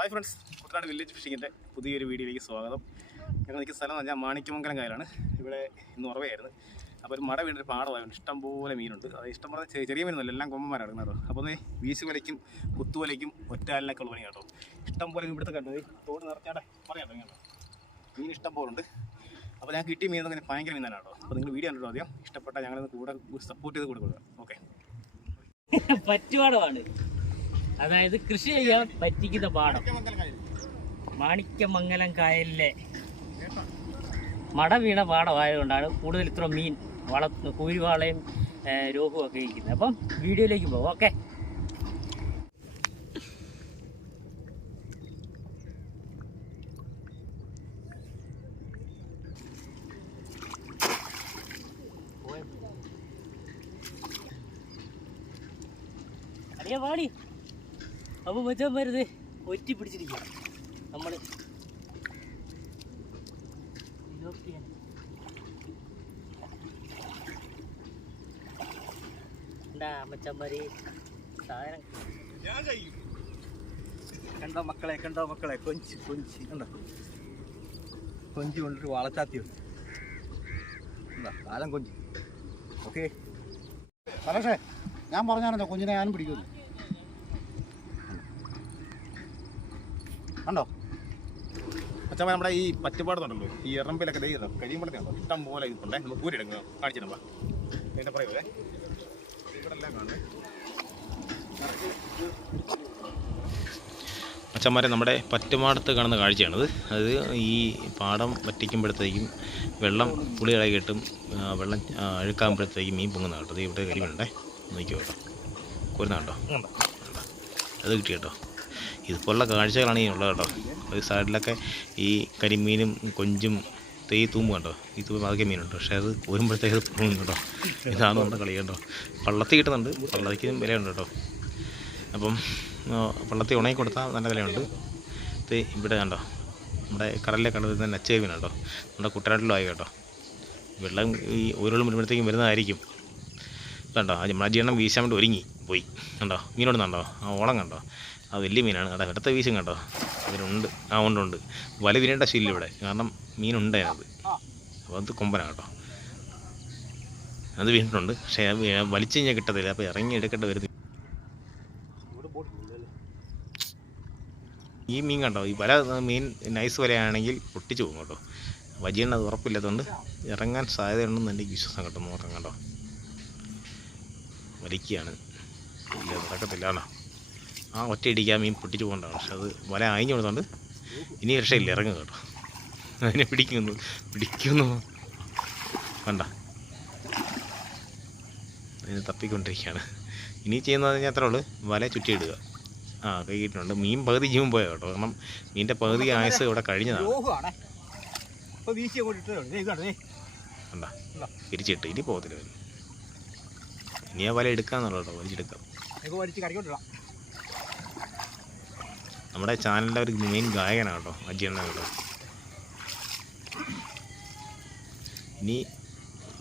Hi friends Kuttanad village ഫിഷിങ്ങിന്റെ പുതിയൊരു വീഡിയോയിലേക്ക് സ്വാഗതം. ഞങ്ങൾ നിൽക്കുന്ന സ്ഥലം എന്ന് പറഞ്ഞാൽ മാണിക്യമംഗലം കായലാണ്. ഇവിടെ ഇന്ന് ഉറവയായിരുന്നു. അപ്പോൾ ഒരു മട വീണ്ടൊരു പാടമായിരുന്നു ഇഷ്ടം പോലെ മീനുണ്ട്. അത് ഇഷ്ടം പറഞ്ഞാൽ ചെറിയ മീനൊന്നുമല്ല എല്ലാം കൊമ്പന്മാരാണ് കേട്ടോ. അപ്പോൾ ഒന്ന് വീശു വലയ്ക്കും കുത്തുവലയ്ക്കും ഒറ്റാലിനൊക്കെ ഉള്ള പണി കേട്ടോ. ഇഷ്ടം പോലെ ഇവിടുത്തെ കണ്ടത് തോട് നിറച്ചാടെ പറയാം കേട്ടോ. മീൻ ഇഷ്ടം പോലെ ഉണ്ട്. അപ്പോൾ ഞാൻ കിട്ടിയ മീൻ അങ്ങനെ ഭയങ്കര മീനാണ് കേട്ടോ. അപ്പോൾ നിങ്ങൾ വീഡിയോ കണ്ടോ ആദ്യം? ഇഷ്ടപ്പെട്ട ഞങ്ങളൊന്ന് കൂടെ സപ്പോർട്ട് ചെയ്ത് കൂടെ കൊടുക്കുക. ഓക്കെ. പറ്റുപാടമാണ് അതായത് കൃഷി ചെയ്യാൻ പറ്റിക്കുന്ന പാടം. മാണിക്യമംഗലം കായലിലെ മട വീണ പാടമായതുകൊണ്ടാണ് കൂടുതൽ ഇത്ര മീൻ വള കൂരുവാളയും രോഗവും ഒക്കെ ഇരിക്കുന്നത്. അപ്പം വീഡിയോയിലേക്ക് പോകും ഓക്കെ. അറിയാ പാടി അപ്പോൾ മച്ചാൻ വരുത് ഒറ്റി പിടിച്ചിരിക്കുക നമ്മൾ എന്താ മച്ചന്മാര്? സാധനം കണ്ടോ മക്കളെ കണ്ടോ മക്കളെ? കൊഞ്ച് കൊഞ്ച്. കണ്ടോ? കൊഞ്ച് കൊണ്ടൊരു വളച്ചാത്തി എന്താ കാലം കൊഞ്ച്. ഓക്കെ. പക്ഷേ ഞാൻ പറഞ്ഞാണല്ലോ കുഞ്ഞിനെ ഞാനും പിടിക്കുന്നു കണ്ടോ? അച്ഛൻ നമ്മുടെ ഈ പറ്റുപാടുന്നുണ്ടല്ലോ ഈ എറമ്പിലൊക്കെ ദേ കഴിയുമ്പോഴത്തേക്കുണ്ടോ? ഇഷ്ടം പോലെ ഇതുണ്ടേ നമുക്ക് കൂരി എടുക്കുക കാണിച്ചിട്ടുണ്ടോ പിന്നെ പറയൂലേ ഇവിടെ എല്ലാം കാണുന്നത് അച്ഛന്മാരെ നമ്മുടെ പറ്റുമാടത്ത് കാണുന്ന കാഴ്ചയാണിത്. അത് ഈ പാടം വറ്റിക്കുമ്പോഴത്തേക്കും വെള്ളം പുളി ഇളകിയിട്ടും വെള്ളം അഴുക്കാകുമ്പോഴത്തേക്കും മീൻ പൊങ്ങുന്ന കേട്ടോ. ഇവിടെ കരിമീനുണ്ടേ. നോക്കിയോ കേട്ടോ. കോരുന്ന കേട്ടോ അത് കിട്ടി കേട്ടോ. ഇതുപോലുള്ള കാഴ്ചകളാണ് ഈ ഉള്ളത് കേട്ടോ. ഒരു സൈഡിലൊക്കെ ഈ കരിമീനും കൊഞ്ചും തേ തൂമ്പ് കണ്ടോ? തൂമ്പ് അതൊക്കെ മീനുണ്ട്. പക്ഷേ അത് കോരുമ്പോഴത്തേക്ക് അത് പോകുന്നു കേട്ടോ. ഇതാണ് നമ്മുടെ കളി കേട്ടോ. പള്ളത്തി കിട്ടുന്നുണ്ട്. പള്ളത്തിക്കും വിലയുണ്ട് കേട്ടോ. അപ്പം പള്ളത്തി ഉണങ്ങി കൊടുത്താൽ നല്ല വിലയുണ്ട്. ഇത് ഇവിടെ കണ്ടോ? നമ്മുടെ കടലിലെ കണ്ടുവരുന്ന നച്ചേ മീനാട്ടോ നമ്മുടെ കുട്ടനാട്ടിലും ആയി കേട്ടോ. വെള്ളം ഈ ഓരോളം വരുമ്പോഴത്തേക്കും വരുന്നതായിരിക്കും. കണ്ടോ ആ ജീർണം വീശാൻ വേണ്ടി ഒരുങ്ങി. പോയി. കണ്ടോ? മീനോടുന്നുണ്ടോ ആ ഓളം കണ്ടോ? ആ വലിയ മീനാണ്. അതാ ഇടത്ത വീശും കേട്ടോ അതിലുണ്ട് ആ ഉണ്ട് ഉണ്ട്. വല വിരേണ്ട ശീലം ഇവിടെ. കാരണം മീനുണ്ട് അതിനകത്ത്. അപ്പോൾ അത് കൊമ്പനാണ് കേട്ടോ. അത് വീണിട്ടുണ്ട്. പക്ഷേ വലിച്ചു കഴിഞ്ഞാൽ കിട്ടത്തില്ല. അപ്പോൾ ഇറങ്ങി എടുക്കേണ്ട വരുന്നു ഈ മീൻ കണ്ടോ? ഈ വല മീൻ നൈസ് വലയാണെങ്കിൽ പൊട്ടിച്ചു പോകും കേട്ടോ. വജിയെണ്ണ അത് ഉറപ്പില്ലാത്തതുകൊണ്ട് ഇറങ്ങാൻ സാധ്യതയുണ്ടെന്ന് എന്റെ വിശ്വാസം കേട്ടോ. നോക്കാം കണ്ടോ. വലിക്കുകയാണ്. ഇല്ല നടക്കത്തില്ല. കേട്ടോ ആ ഒറ്റ ഇടിക്കാൻ മീൻ പൊട്ടിച്ച് പോകേണ്ട. പക്ഷെ അത് വല അയഞ്ഞു കൊടുത്തോണ്ട് ഇനി രക്ഷയില്ല ഇറങ്ങും കേട്ടോ. അതിനെ പിടിക്കുന്നു പിടിക്കുന്നു. വേണ്ട. അതിനെ തപ്പിക്കൊണ്ടിരിക്കുകയാണ്. ഇനി ചെയ്യുന്നത് കഴിഞ്ഞാൽ അത്രേ ഉള്ളൂ. വല ചുറ്റിയിടുക. ആ കൈകിട്ടുണ്ട് മീൻ പകുതി ജീവൻ പോയ കേട്ടോ? കാരണം മീനിന്റെ പകുതി ആയസ് ഇവിടെ കഴിഞ്ഞതാണ്. കണ്ട തിരിച്ചിട്ട് ഇനി പോകത്തില്ല. ഇനി ആ വല എടുക്കാന്നുള്ളൂ കേട്ടോ വലിച്ചെടുക്കാം നമ്മുടെ ചാനലിന്റെ ഒരു മെയിൻ ഗായകനാണ് കേട്ടോ അജിയണ്ണ കേട്ടോ. ഇനി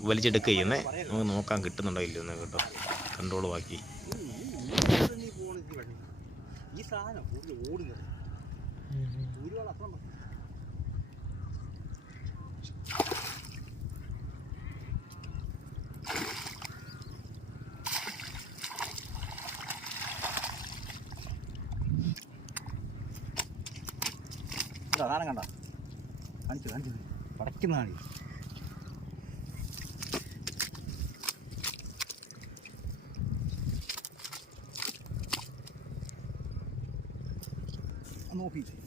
വലിച്ചെടുക്കുക ചെയ്യുന്നേ. നമുക്ക് നോക്കാൻ കിട്ടുന്നുണ്ടോ ഇല്ലെന്ന് കേട്ടോ. കൺട്രോൾ ബാക്കി. ഈ സാധനം ഓടുന്നത് ഊരുവെള്ളം അത്ര മതി. ഇതാ സാധനം കണ്ട കാണിച്ചു കാണിച്ചു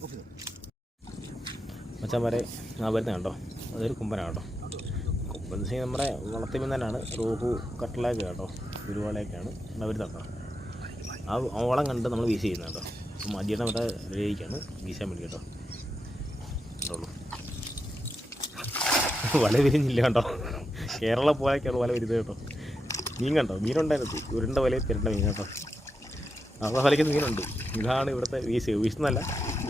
ഓഫ് മച്ചാൻ ആ വരുന്ന കേട്ടോ അതൊരു കുമ്പനാണ് കേട്ടോ കുമ്പൻ എന്ന് വെച്ചാൽ നമ്മുടെ വളർത്തി മീനാണ് റോഹു കട്ടളയൊക്കെ കേട്ടോ ഗുരുവാളയൊക്കെയാണ്. വരുന്നത് ആ ഓളം കണ്ട് നമ്മൾ വീശ് ചെയ്യുന്നത് കേട്ടോ അപ്പം അജിയുടെ ഇവിടെ റെഡിയായിക്കാണ് വീശാൻ വേണ്ടി കേട്ടോ കണ്ടോളൂ വല വിരിഞ്ഞില്ല കേട്ടോ കേരള പോലെയൊക്കെയാണ് വല വിരുന്നത് കേട്ടോ. മീൻ കണ്ടോ? മീനുണ്ടായിരുന്നു. ഉരുണ്ട വലയിൽ തിരണ്ട മീൻ കേട്ടോ അവിടെ വലയ്ക്കുന്ന മീനുണ്ട്. ഇതാണ് ഇവിടുത്തെ വീശ. വീശുന്നല്ല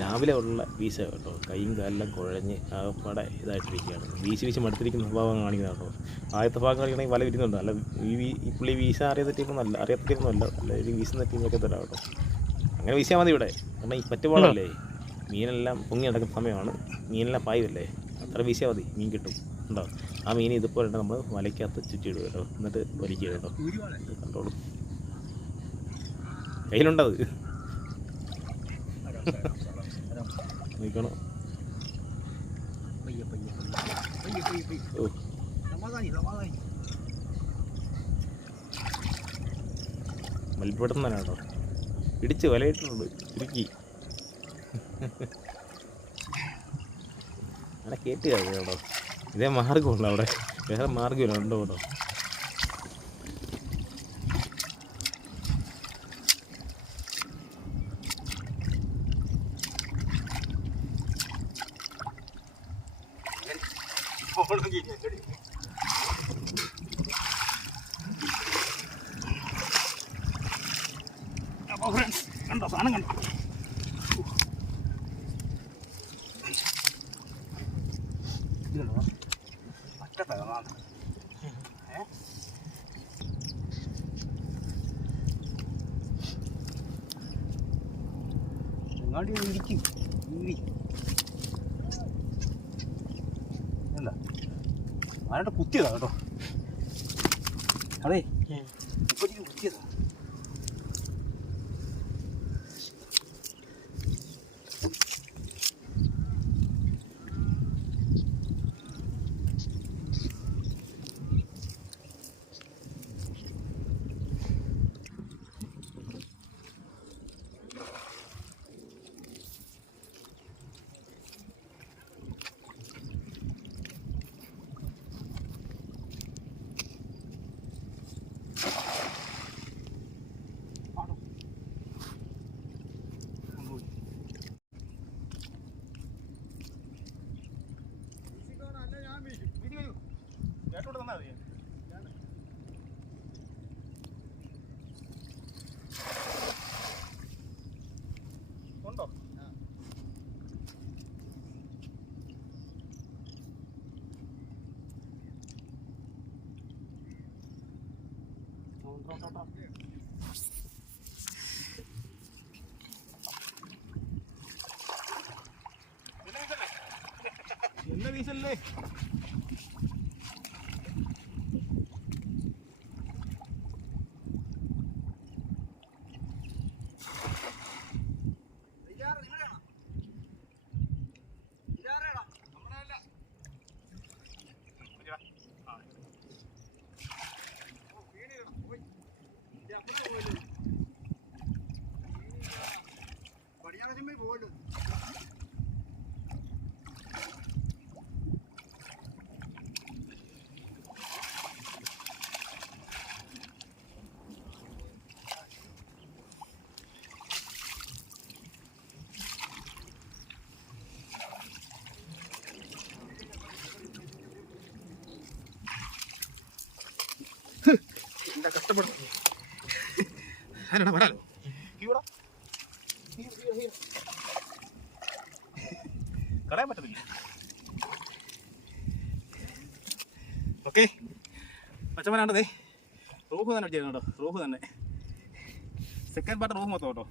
രാവിലെ ഉള്ള വീശ കേട്ടോ. കൈയും കാലെല്ലാം കുഴഞ്ഞ് ആകപ്പാടെ ഇതായിട്ടിരിക്കുകയാണ്. വീശി വീശി മടുത്തിരിക്കുന്ന സ്വഭാവം കാണിക്കുന്നത് കേട്ടോ. ആദ്യത്തെ ഭാഗം കാണിക്കണമെങ്കിൽ വല വിരിക്കുന്നുണ്ട് അല്ല ഈ ഈ പുള്ളി വീശ അറിയാത്ത ടീമൊന്നല്ല അറിയാത്ത ടീമൊന്നുമല്ല അല്ല. ഒരു വീശുന്ന ടീമൊക്കെ തരാം കേട്ടോ. അങ്ങനെ വീശാൽ മതി ഇവിടെ. കാരണം ഈ പറ്റുപാടല്ലേ മീനെല്ലാം പൊങ്ങി നടക്കുന്ന സമയമാണ്. മീനെല്ലാം പായുമല്ലേ? അത്ര വീശിയാൽ മതി. മീൻ കിട്ടും. ഉണ്ടോ? ആ മീൻ ഇതുപോലെ നമ്മൾ വലയ്ക്കകത്ത് ചുറ്റിയിടും കേട്ടോ. എന്നിട്ട് വലിക്കുക കേട്ടോ. കണ്ടോളൂ. കയ്യിലുണ്ടത് നോക്കണോ ഓ. തന്നെ കേട്ടോ. ഇടിച്ച് വലയിട്ടുള്ളൂ ചുരുക്കി അങ്ങനെ കയറ്റുക കേട്ടോ. ഇതേ മാർഗമുള്ളൂ അവിടെ. വേറെ മാർഗമില്ല ഉണ്ടോ കേട്ടോ കണ്ടോ? സാധനം കണ്ടോ? ആരുടെ കുത്തിയതാ കേട്ടോ അതെ ഇപ്പൊ കുത്തിയതാ ഉണ്ടോ എന്നെ വീശല്ലേ എന്താ കഷ്ടപ്പെടുന്നു ആരാടാ വരാലോ കളയാൻ പറ്റത്തില്ല ഓക്കെ പച്ചമനാണ്ടതേ റൂഹ് തന്നെ ചെയ്യുന്നു കേട്ടോ. റൂഹ് തന്നെ. സെക്കൻഡ് പാർട്ട് റൂഹ് മൊത്തം കേട്ടോ.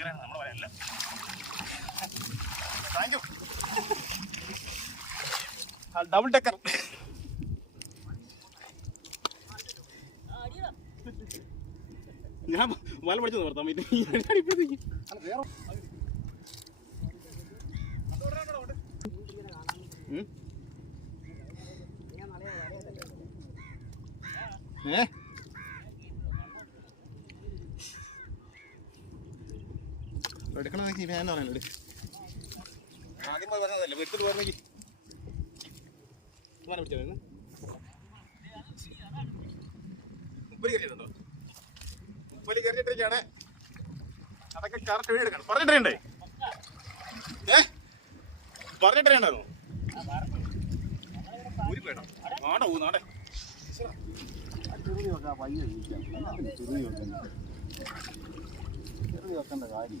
കീറാൻ നമ്മുടെ വലയല്ല താങ്ക് യു ഡബിൾ ടെക്കർ ഞാൻ വല പഠിച്ചു നിർത്താൻ പറ്റും ഏ? എടുക്കണ ഞാൻ എടുക്ക്. ആദ്യം പറഞ്ഞതല്ലേ പോയിരുന്നെങ്കിൽ വല പിടിച്ചോ മുപ്പൽ കയറിയിട്ടുണ്ടോ? മുപ്പൽ കയറിയിട്ടിരിക്കുകയാണ് അതൊക്കെ കറക്റ്റ് വീടെടുക്കണം പറഞ്ഞിട്ടേ ഏ? പറഞ്ഞിട്ടേണ്ടായിരുന്നു ഊരി പോയിട്ടോ. ആടോ ഊ നാടെ ചെറുതി വെക്കുന്നത് കാര്യം.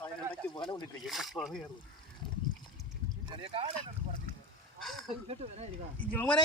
അതിനിടയ്ക്ക് വല കൊണ്ടിട്ടിരിക്കും യോമനെ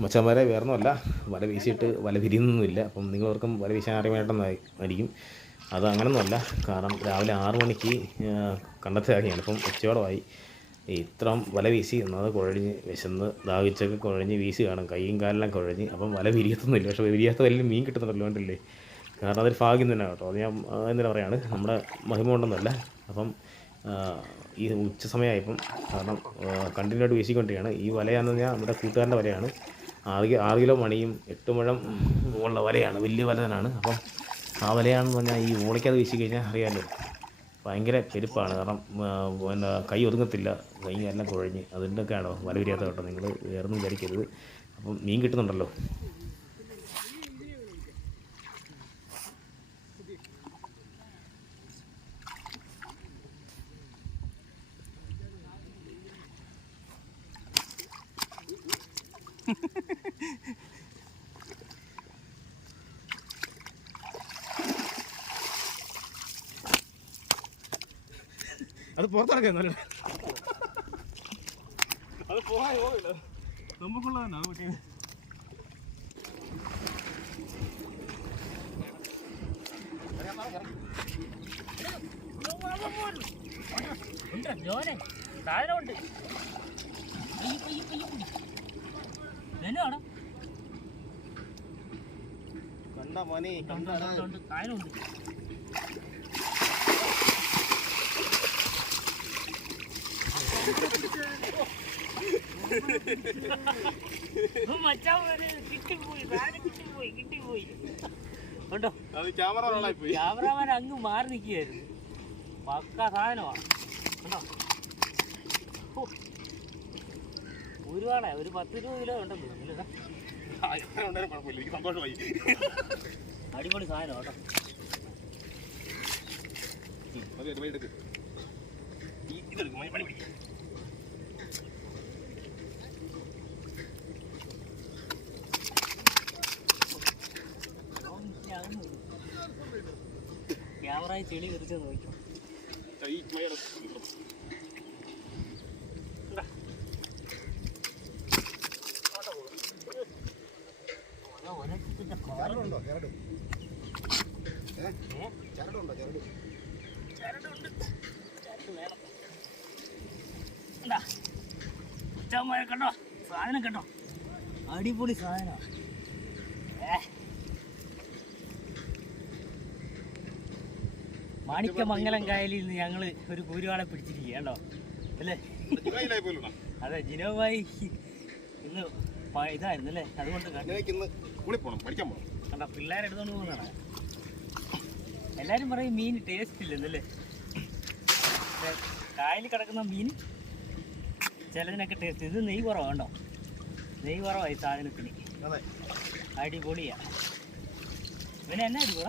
മച്ചന്മാരെ വേറൊന്നുമല്ല വല വീശിയിട്ട് വല വിരിയുന്നൊന്നുമില്ല. അപ്പം നിങ്ങളോർക്കും വല വീശാൻ അറിയാനായിട്ടൊന്നായിരിക്കും അത് അങ്ങനൊന്നുമല്ല. കാരണം രാവിലെ ആറ് മണിക്ക് കണ്ടെത്തുകയാണ് ഇപ്പം ഉച്ചയോളമായി ഇത്രയും വല വീശി എന്നത് കുഴഞ്ഞ് വിശന്ന് ദാഹിച്ചൊക്കെ കുഴഞ്ഞ് വീശി കാണും. കൈയും കാലെല്ലാം കുഴഞ്ഞ്. അപ്പം വല വിരിയത്തൊന്നുമില്ല. പക്ഷേ വിരിയാത്ത വലിയ മീൻ കിട്ടുന്നുണ്ടല്ലോ കണ്ടില്ലേ? കാരണം അതൊരു ഭാഗ്യം തന്നെ കേട്ടോ. അത് ഞാൻ എന്തിനാ പറയുകയാണ് നമ്മുടെ മഹിമ കൊണ്ടൊന്നുമല്ല. അപ്പം ഈ ഉച്ച സമയമായപ്പം കാരണം കണ്ടിന്യൂ ആയിട്ട് വീശിക്കൊണ്ടിരിക്കുകയാണ്. ഈ വലയാണെന്ന് പറഞ്ഞാൽ നമ്മുടെ കൂട്ടുകാരന്റെ വലയാണ്. ആറ് ആറ് കിലോ മണിയും എട്ട് മുഴം ഉള്ള വലയാണ്. വലിയ വല തന്നെയാണ്. അപ്പം ആ വലയാണെന്ന് പറഞ്ഞാൽ ഈ ഓളയ്ക്കത് വീശി കഴിഞ്ഞാൽ അറിയാമല്ലോ ഭയങ്കര പെരുപ്പാണ്. കാരണം എന്താ കൈ ഒതുങ്ങത്തില്ല. കൈ എല്ലാം കുഴഞ്ഞ്. അതിന്റെയൊക്കെയാണോ വല വിരിയാത്ത കേട്ടോ. നിങ്ങൾ വേറൊന്നും വിചാരിക്കരുത്. അപ്പം മീൻ കിട്ടുന്നുണ്ടല്ലോ. അത് പുറത്തിറക്കാൻ അത് പോയോ പോകില്ല നമുക്കുള്ളതന്നെ അത് പറ്റിയ ഉണ്ട് ജോനെ. സാധനമുണ്ട്. ധനുവാണോ കണ്ട മോനെ ഉണ്ട്, ഉണ്ട്, ഉണ്ട്, മച്ചാൻ കിട്ടിപ്പോയി കിട്ടിപ്പോയി കിട്ടിപ്പോയി. ഉണ്ടോ ക്യാമറാമാൻ അങ്ങ് മാറി നിൽക്കുകയായിരുന്നു. പക്ക സാധനമാണ്. കണ്ടോ ഹോ. ഒരുപാടാ ഒരു പത്ത് ഇരുപത് കിലോ ഉണ്ടല്ലോ അടിപൊളി സാധനം കേട്ടോ. ക്യാമറയിൽ ചെളി തെറിച്ച് നോക്കും കണ്ടോ? സാധനം കണ്ടോ? അടിപൊളി സാധനം. മാണിക്യമംഗലം കായലിൽ നിന്ന് ഞങ്ങൾ ഒരു കൂരുവാളെ പിടിച്ചിരിക്കുക കേട്ടോ അല്ലേ. അതെ ജിനോബായി ഇന്ന് ഇതായിരുന്നു അല്ലേ? അതുകൊണ്ട് കണ്ട. പിള്ളേരെ എടുത്തോണ്ട് പിള്ളേരെടുത്തോണ്ട് പോകുന്നതാണ്. എല്ലാരും പറയും മീൻ ടേസ്റ്റ് ഇല്ലെന്നല്ലേ? കായലിൽ കിടക്കുന്ന മീൻ ചിലതിനൊക്കെ ടേസ്റ്റ് ഇത് നെയ് കുറവാണ്ടോ നെയ് കുറവായി സാധനത്തിന്. അടിപൊളിയാ. പിന്നെ എന്നാ അടിപൊള?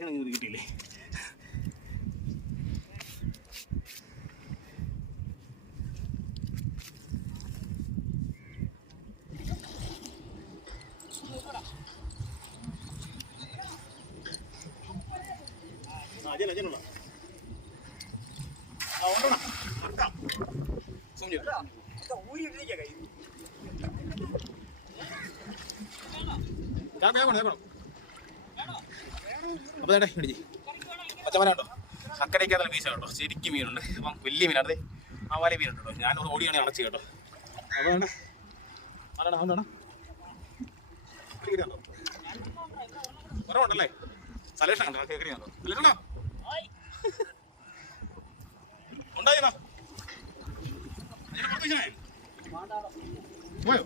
നമുക്ക് അല്ലേ എന്നൊക്കെ പോയിട്ടാണെങ്കിൽ ഇത് കിട്ടിയില്ലേ അപ്പോൾ വേണ്ടേ പിടിച്ച് പച്ചമനുണ്ടോ അക്കരയ്ക്ക് അതിൽ വീശ കേട്ടോ ശരിക്കും മീനുണ്ട്. അപ്പം വലിയ മീനാണ്. ആ വല മീനുണ്ട് കേട്ടോ. ഞാനൊന്ന് ഓടിയാണ് അണച്ച് കേട്ടോ. അപ്പോൾ വേണ്ട വേണ്ട വേണ്ട കുറവുണ്ടല്ലേ? സലേഷൻ കണ്ടോ? കേൾക്കണോ സലേഷണോ ഉണ്ടായിരുന്നോ? പോയോ?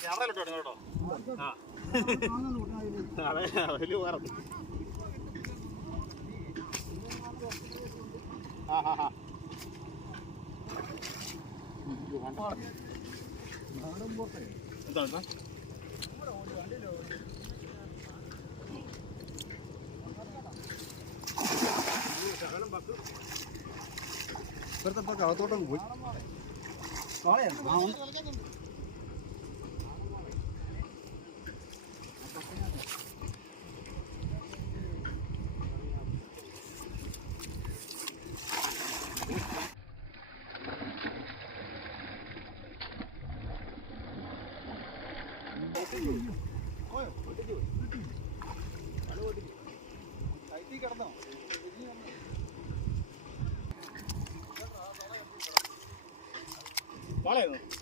ക്യാമറയിലോട്ടോ കേട്ടോ ആ ഇപ്പോഴത്തെ ഇപ്പൊ അകത്തോട്ടങ്ങ് പോയി കാളയാണ് ആ ഉണ്ട്. കയറ്റി കിടന്നോ 啥来着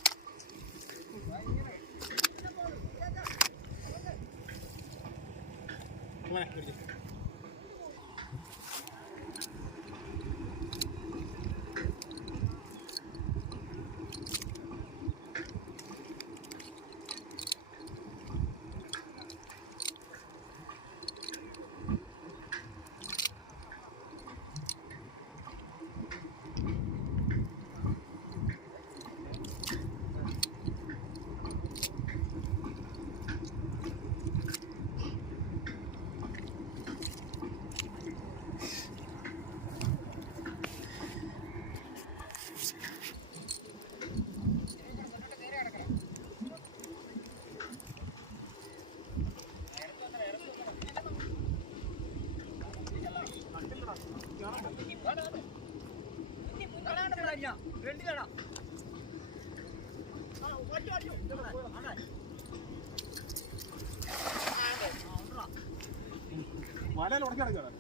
മലയിൽ ഉടക്കി കിടക്കുകയാണ്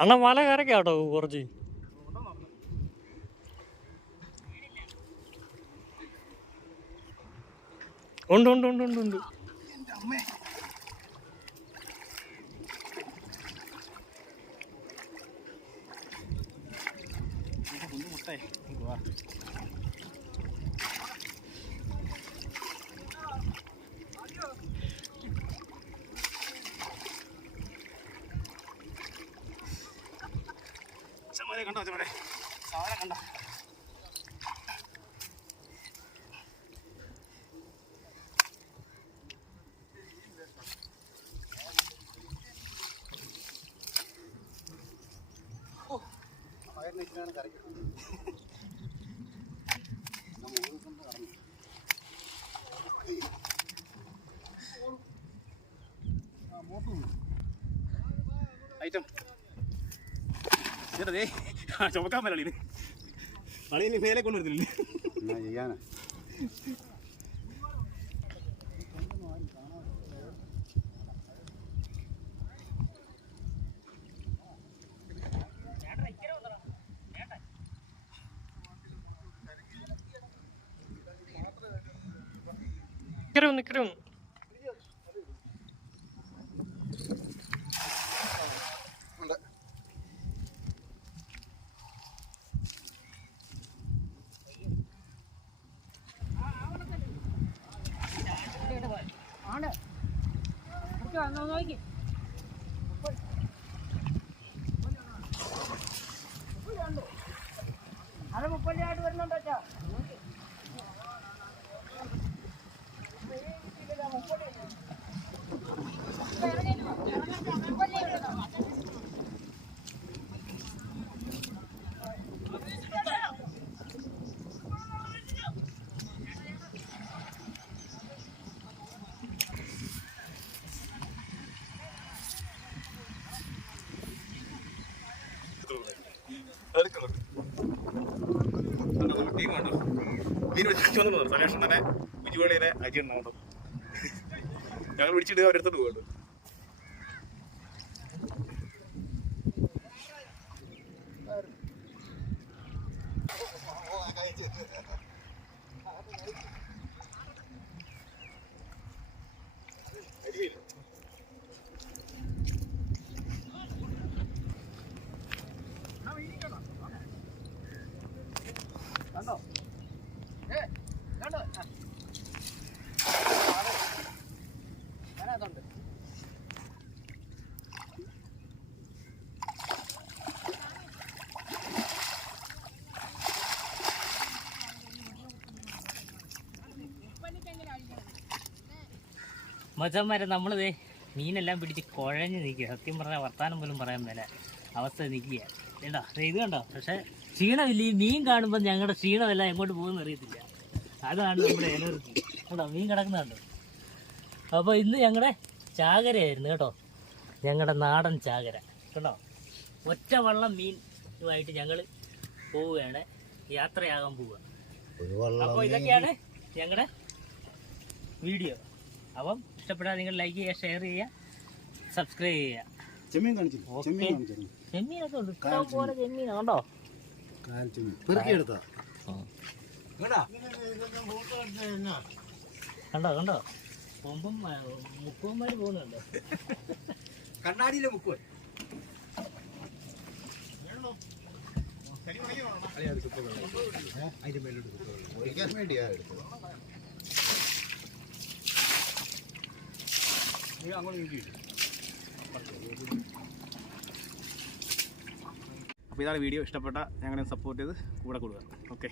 അണ്ണ മല കരക്കാട്ടോ കുറച്ച്. ഉണ്ട് ഉണ്ട് ഉണ്ട് ഉണ്ട് ഉണ്ട്. aí, lá. ഐറ്റം ചേട്ടതേ ചുമക്കാൻ മേലാണ് ഇത് അളിയന് മേലെ കൊണ്ടുവരുന്നില്ലേ എന്നാ ചെയ്യാനാ ഇക്കരെ ഒന്ന് ഇക്കരെ ഒന്ന് ടീമുണ്ട് മീൻ വെച്ച് വന്നു. സലേഷൻ തന്നെ ബിജുവളിയുടെ അജി ഉണ്ടാവും ഞങ്ങൾ വിളിച്ചിട്ട് അവരെടുത്തോട്ട് പോകുന്നുണ്ട് മച്ചന്മാരെ നമ്മളിത് മീനെല്ലാം പിടിച്ച് കുഴഞ്ഞ് നിൽക്കുക. സത്യം പറഞ്ഞാൽ വർത്താനം പോലും പറയാൻ മേലെ. അവസ്ഥ നിൽക്കുക. കേട്ടോ ഇത് കണ്ടോ? പക്ഷേ ക്ഷീണമില്ല. ഈ മീൻ കാണുമ്പോൾ ഞങ്ങളുടെ ക്ഷീണമെല്ലാം എങ്ങോട്ട് പോകുമെന്ന് അറിയത്തില്ല. അതാണ് നമ്മുടെ എനർജി കേട്ടോ മീൻ കിടക്കുന്നുണ്ട്. അപ്പോൾ ഇന്ന് ഞങ്ങളുടെ ചാകരയായിരുന്നു കേട്ടോ. ഞങ്ങളുടെ നാടൻ ചാകര. കേട്ടോ ഒറ്റ വള്ളം മീൻ ഇതുമായിട്ട് ഞങ്ങൾ പോവുകയാണ്. യാത്രയാകാൻ പോവുക. അപ്പോൾ ഇതൊക്കെയാണ് ഞങ്ങളുടെ വീഡിയോ. അപ്പം ഇഷ്ടപ്പെട്ടാൽ നിങ്ങൾ ലൈക്ക് ചെയ്യുക ഷെയർ ചെയ്യുക സബ്സ്ക്രൈബ് ചെയ്യുക. ചെമ്മീൻ കാണിച്ചില്ല? ഓക്കേ. ചെമ്മീൻ കാണിച്ചിരുന്നു ചെമ്മീനൊക്കെ ഉണ്ട്. ഇഷ്ടം പോലെ ചെമ്മീൻ. കണ്ടോ? കാൽ ചെമ്മീൻ. കണ്ടോ കണ്ടോ? കൊമ്പും മുക്കുവന്മാർ പോകുന്നുണ്ട്. കണ്ണാടിയിലെ മുക്കുവൻ. അതിന്റെ മേലോട്ട്. ഒഴിക്കാൻ വേണ്ടിയാ എടുത്തത്. അപ്പോൾ ഇതാണ് വീഡിയോ. ഇഷ്ടപ്പെട്ട ഞങ്ങളെ സപ്പോർട്ട് ചെയ്ത് കൂടെ കൊടുക്കുക. ഓക്കെ